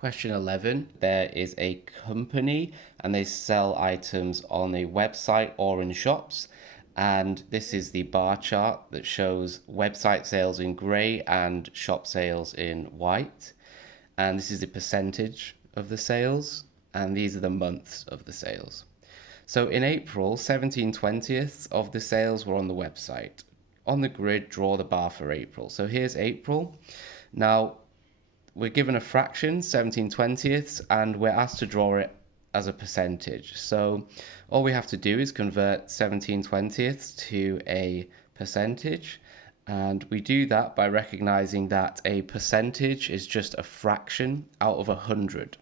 Question 11. There is a company and they sell items on a website or in shops. And this is the bar chart that shows website sales in grey and shop sales in white. And this is the percentage of the sales. And these are the months of the sales. So in April, 17/20ths of the sales were on the website. On the grid, draw the bar for April. So here's April. Now, we're given a fraction, 17/20ths, and we're asked to draw it as a percentage. So all we have to do is convert 17/20ths to a percentage. And we do that by recognizing that a percentage is just a fraction out of 100.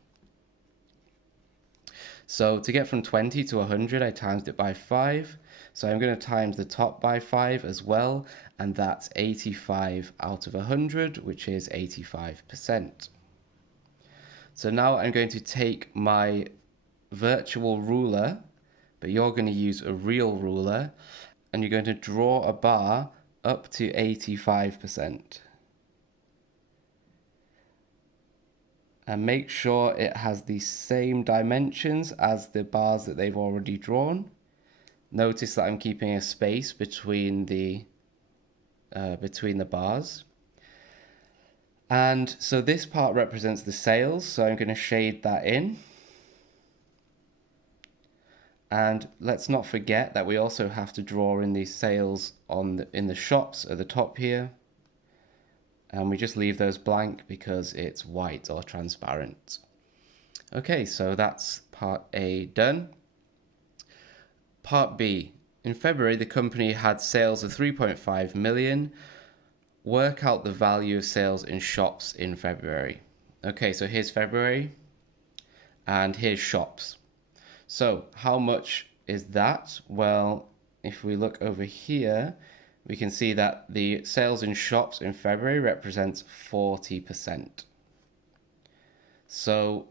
So to get from 20 to 100, I times it by 5. So I'm going to times the top by 5 as well, and that's 85 out of 100, which is 85%. So now I'm going to take my virtual ruler, but you're going to use a real ruler, and you're going to draw a bar up to 85%. And make sure it has the same dimensions as the bars that they've already drawn. Notice that I'm keeping a space between the bars. And so this part represents the sales, so I'm going to shade that in. And let's not forget that we also have to draw in these sales in the shops at the top here. And we just leave those blank because it's white or transparent. Okay, so that's part A done. Part B. In February, the company had sales of 3.5 million. Work out the value of sales in shops in February. Okay, so here's February and here's shops. So how much is that? Well, if we look over here, we can see that the sales in shops in February represents 40%. So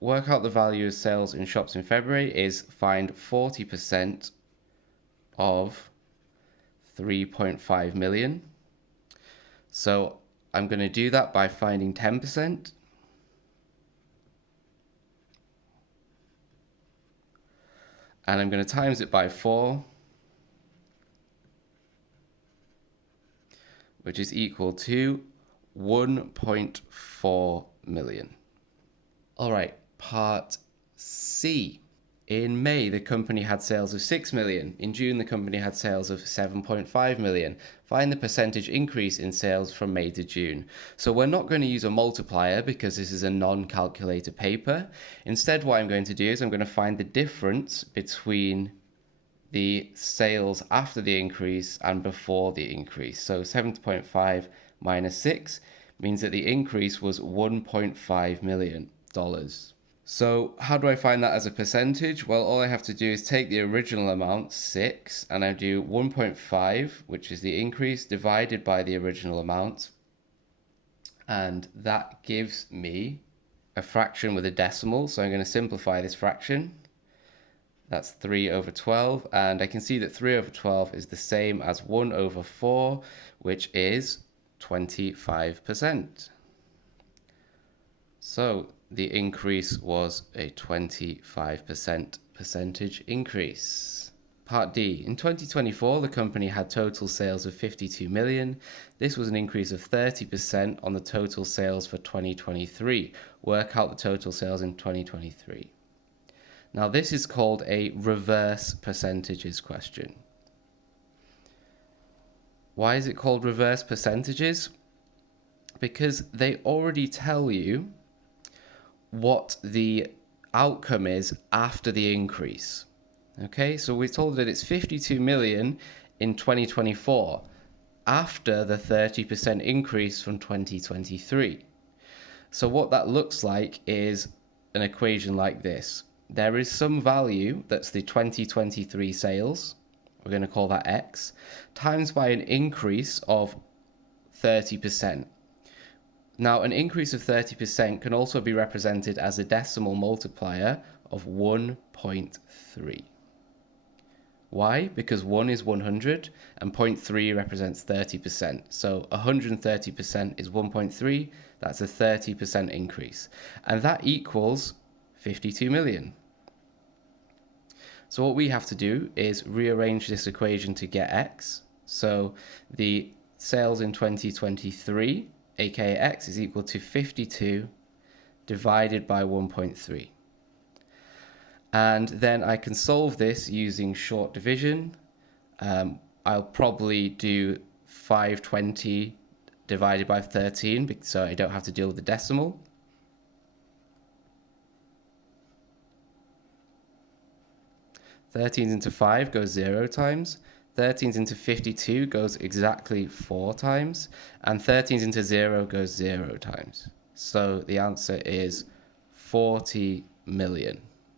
work out the value of sales in shops in February is find 40% of 3.5 million. So I'm going to do that by finding 10%. And I'm going to times it by 4, which is equal to 1.4 million. All right, part C. In May, the company had sales of 6 million. In June, the company had sales of 7.5 million. Find the percentage increase in sales from May to June. So we're not going to use a multiplier because this is a non-calculator paper. Instead, what I'm going to do is I'm going to find the difference between the sales after the increase and before the increase. So 7.5 minus 6 means that the increase was $1.5 million. So how do I find that as a percentage? Well, all I have to do is take the original amount, 6, and I do 1.5, which is the increase, divided by the original amount. And that gives me a fraction with a decimal. So I'm going to simplify this fraction. That's 3 over 12. And I can see that 3 over 12 is the same as 1 over 4, which is 25%. So the increase was a 25% percentage increase. Part D. In 2024, the company had total sales of 52 million. This was an increase of 30% on the total sales for 2023. Work out the total sales in 2023. Now, this is called a reverse percentages question. Why is it called reverse percentages? Because they already tell you what the outcome is after the increase. Okay, so we're told that it's 52 million in 2024 after the 30% increase from 2023. So what that looks like is an equation like this. There is some value that's the 2023 sales, we're going to call that X, times by an increase of 30%. Now, an increase of 30% can also be represented as a decimal multiplier of 1.3. Why? Because 1 is 100 and 0.3 represents 30%. So 130% is 1.3. That's a 30% increase. And that equals 52 million. So what we have to do is rearrange this equation to get x. So the sales in 2023, aka x, is equal to 52 divided by 1.3. And then I can solve this using short division. I'll probably do 520 divided by 13, so I don't have to deal with the decimal. Thirteen into 5 goes 0 times. 13 into 52 goes exactly 4 times. And 13 into 0 goes 0 times. So the answer is 40 million.